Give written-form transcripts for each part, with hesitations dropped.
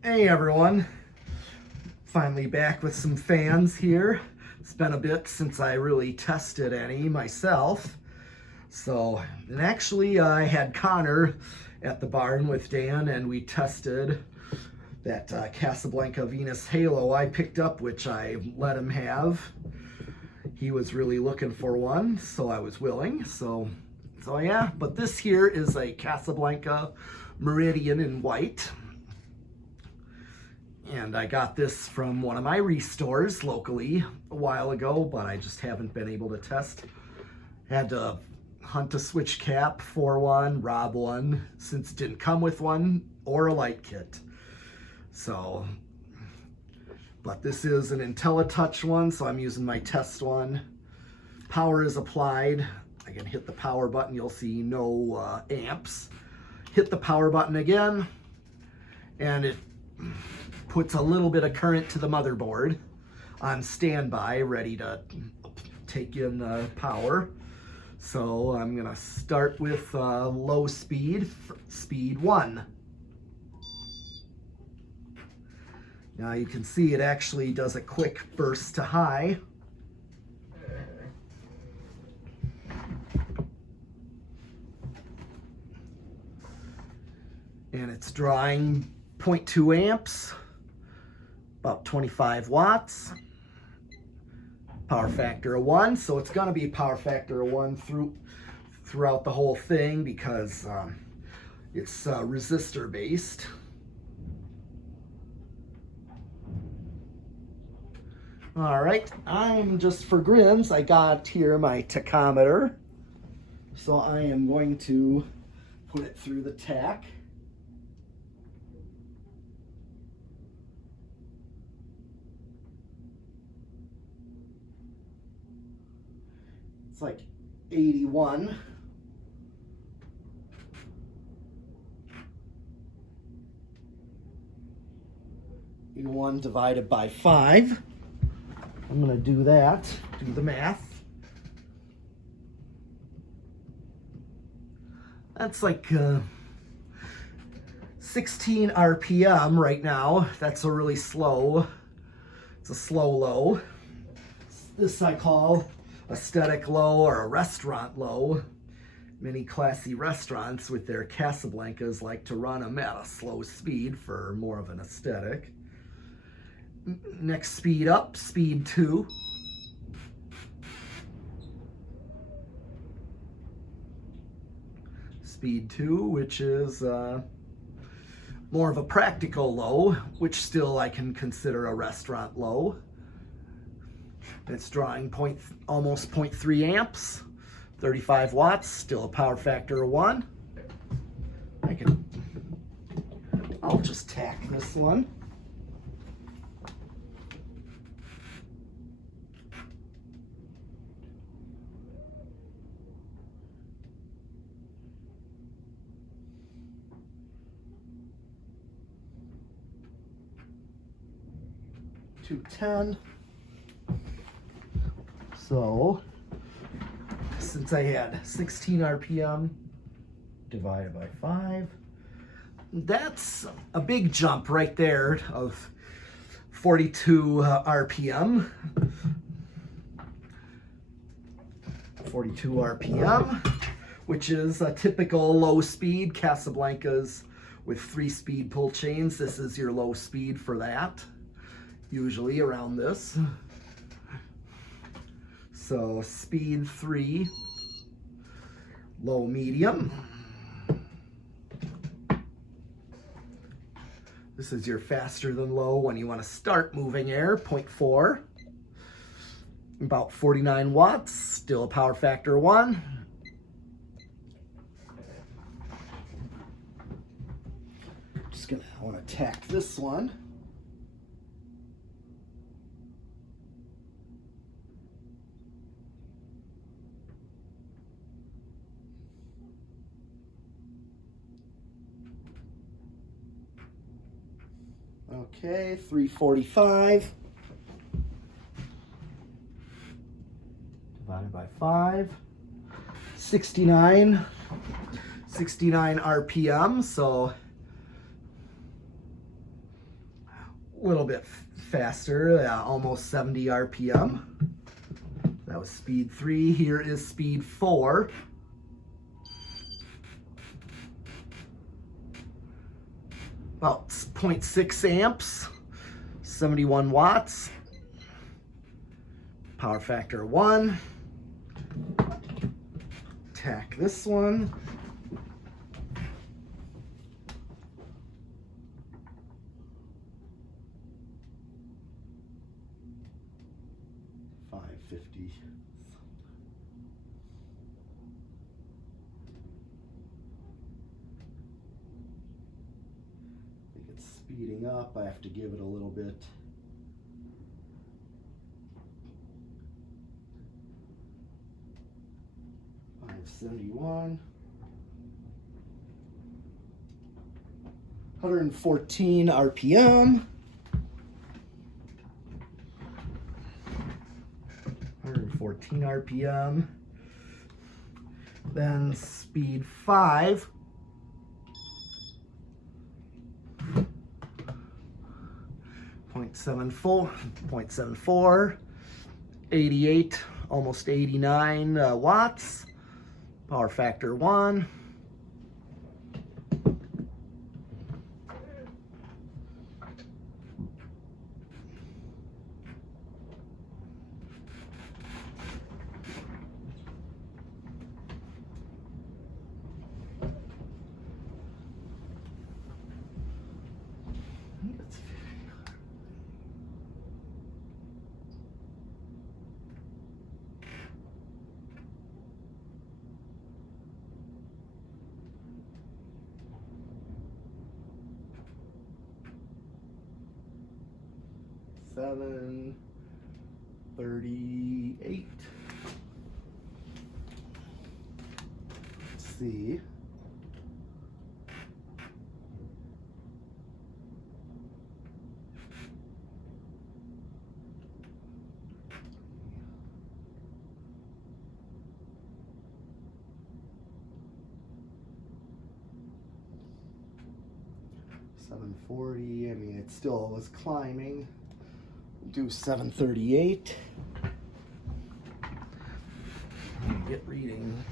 Hey everyone, finally back with some fans here. It's been a bit since I really tested any myself. And actually I had Connor at the barn with Dan and we tested that Casablanca Venus Halo I picked up, which I let him have. He was really looking for one, so I was willing. So yeah, but this here is a Casablanca Meridian in white. And I got this from one of my restores locally a while ago, but I just haven't been able to test. Had to hunt a switch cap for one, rob one, since it didn't come with one or a light kit. But this is an Intelitouch one, so I'm using my test one. Power is applied. I can hit the power button, you'll see no amps. Hit the power button again, and it puts a little bit of current to the motherboard on standby, ready to take in the power. So I'm gonna start with low speed, speed 1. Now you can see it actually does a quick burst to high. And it's drawing 0.2 amps. About 25 watts, power factor of 1, so it's going to be power factor of 1 throughout the whole thing because it's resistor based. All right, I'm just for grins, I got here my tachometer, so I am going to put it through the tach. It's like 81. E1 divided by 5. I'm going to do that, do the math. That's like 16 RPM right now. That's a really slow, it's a slow low. This I call aesthetic low or a restaurant low. Many classy restaurants with their Casablancas like to run them at a slow speed for more of an aesthetic. Next speed up, speed 2. Speed 2, which is more of a practical low, which still I can consider a restaurant low. It's drawing almost 0.3 amps, 35 watts, still a power factor of 1. I'll just tack this one. $210. So, since I had 16 RPM divided by 5, that's a big jump right there of 42 RPM. 42 RPM, which is a typical low speed. Casablancas with 3-speed pull chains. This is your low speed for that, usually around this. So speed 3, low medium. This is your faster than low when you want to start moving air, 0.4. About 49 watts, still a power factor 1. I want to tack this one. Okay, 345 divided by 5, 69 RPM, so little bit faster, almost 70 RPM. That was speed 3. Here is speed 4. About 0.6 amps, 71 watts. Power factor 1. Tack this one. $550. I think it's speeding up. I have to give it a little bit. $571. 114 RPM. 114 RPM. Then speed 5. .74, 88, almost 89 watts. Power factor 1. $738. Let's see. $740. I mean, it still was climbing. Do 738. Get reading.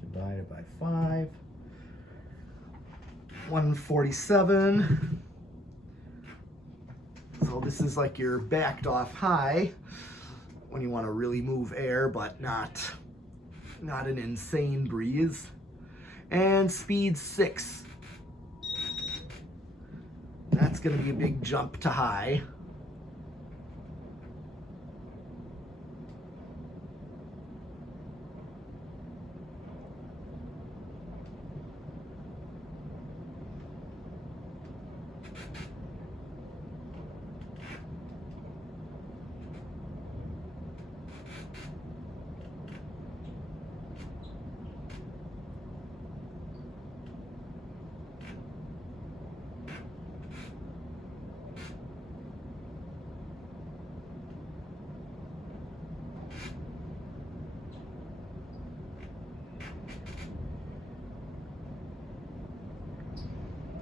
Divided by 5. 147. So this is like your backed off high when you want to really move air, but not an insane breeze. And speed 6. That's going to be a big jump to high.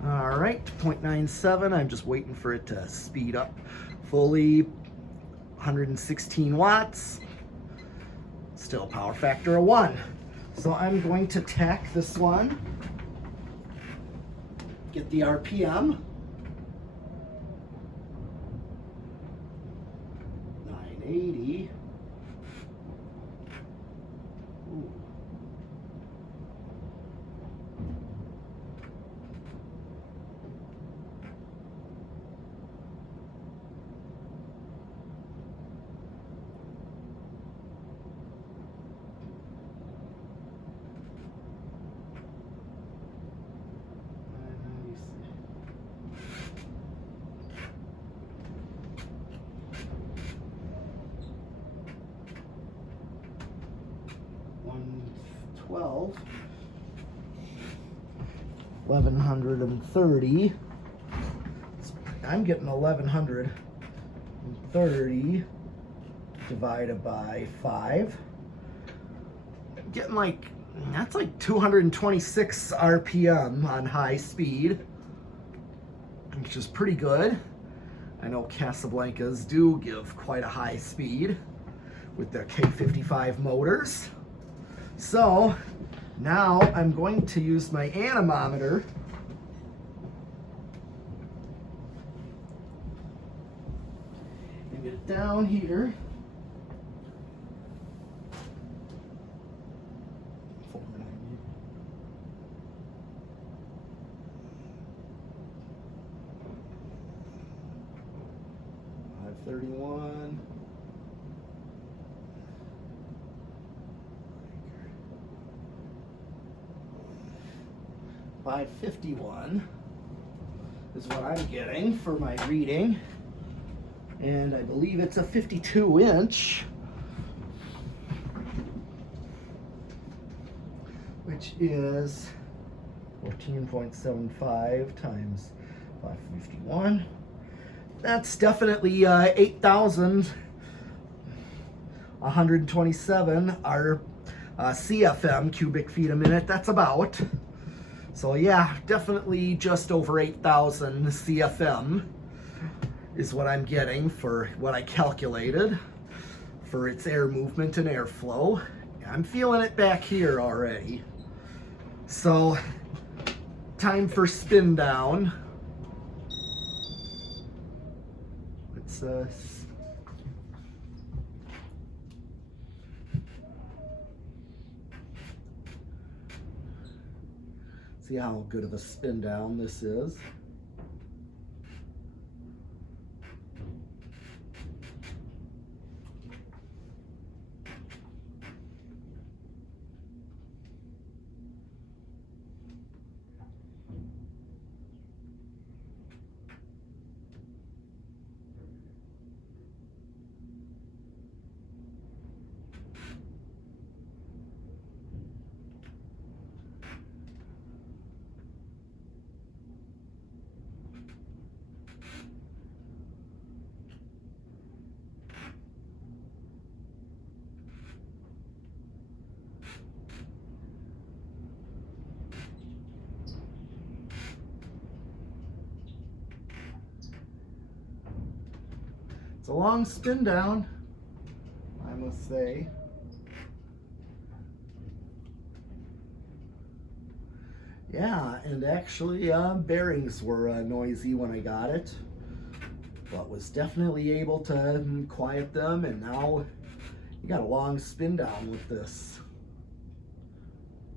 All right, 0.97. I'm just waiting for it to speed up fully. 116 watts. Still power factor of 1. So I'm going to tack this one. Get the RPM. 980. Ooh. $112. 1130. I'm getting 1130 divided by 5. I'm getting like, that's like 226 RPM on high speed. which is pretty good. I know Casablancas do give quite a high speed with their K55 motors. So now I'm going to use my anemometer and get it down here. $5.31. 551 is what I'm getting for my reading, and I believe it's a 52-inch, which is 14.75 times 551. That's definitely 8,127 CFM, cubic feet a minute. That's about. So yeah, definitely just over 8,000 CFM is what I'm getting for what I calculated for its air movement and airflow. I'm feeling it back here already. So time for spin down. Let's see how good of a spin down this is. It's a long spin down, I must say. Yeah, and actually bearings were noisy when I got it, but was definitely able to quiet them, and now you got a long spin down with this.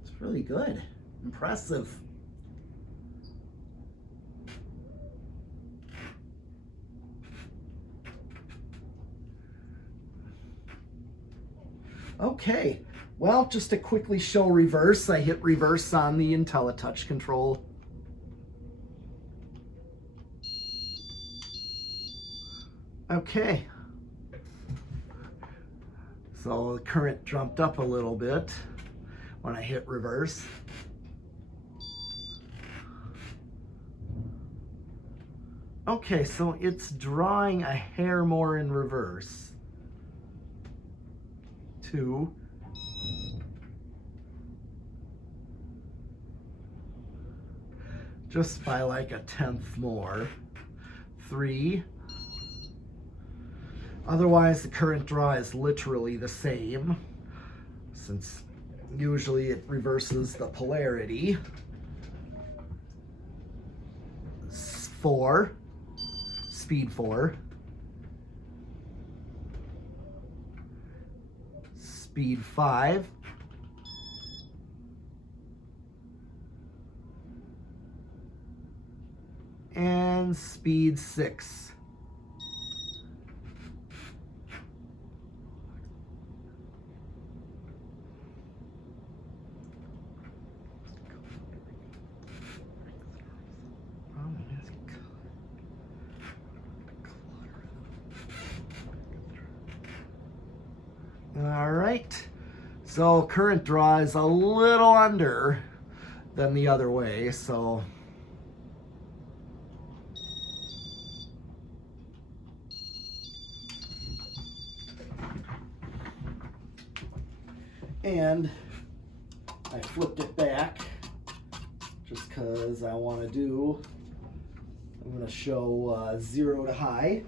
It's really good. Impressive. Okay, well, just to quickly show reverse, I hit reverse on the Intelitouch control. Okay, so the current jumped up a little bit when I hit reverse. Okay, so it's drawing a hair more in reverse. 2. Just by like a tenth more. 3. Otherwise, the current draw is literally the same, since usually it reverses the polarity. 4. Speed 4. Speed 5. And speed 6. All right, so current draw is a little under than the other way, so and I flipped it back just because I want to do I'm going to show 0 to high.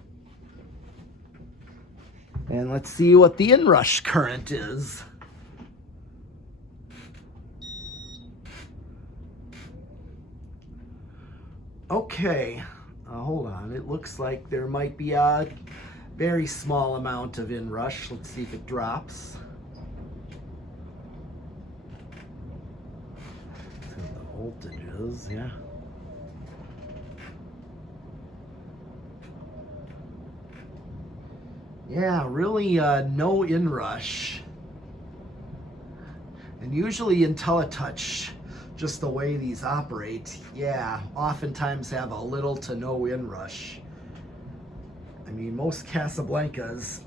And let's see what the inrush current is. Okay, hold on. It looks like there might be a very small amount of inrush. Let's see if it drops. So the voltage is, yeah. Yeah, really no inrush. And usually Intelitouch, just the way these operate, yeah, oftentimes have a little to no inrush. I mean, most Casablancas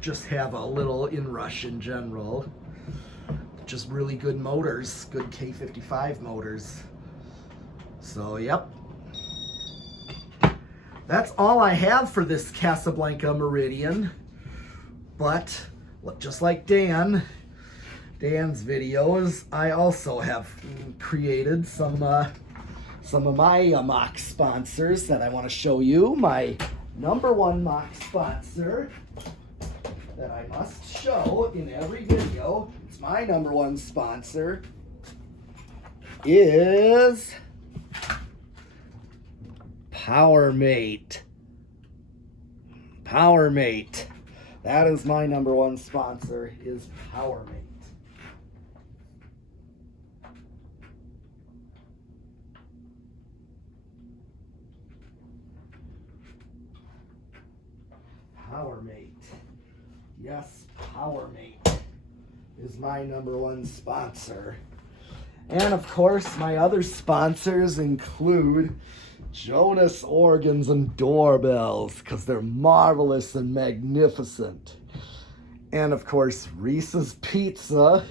just have a little inrush in general. Just really good motors, good K55 motors. So, yep. That's all I have for this Casablanca Meridian. But, just like Dan's videos, I also have created some of my mock sponsors that I want to show you. My #1 mock sponsor that I must show in every video, it's my #1 sponsor, is PowerMate. PowerMate. That is my #1 sponsor, is PowerMate. PowerMate. Yes, PowerMate is my #1 sponsor. And of course, my other sponsors include Jonas organs and doorbells, because they're marvelous and magnificent. And of course, Reese's Pizza.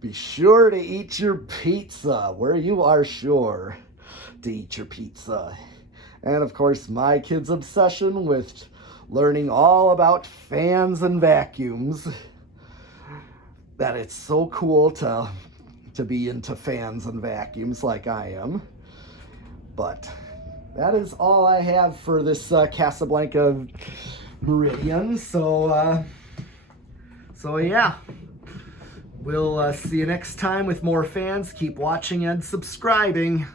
Be sure to eat your pizza where you are sure to eat your pizza. And of course, my kid's obsession with learning all about fans and vacuums. That it's so cool to be into fans and vacuums like I am. But that is all I have for this Casablanca Meridian. So yeah, we'll see you next time with more fans. Keep watching and subscribing.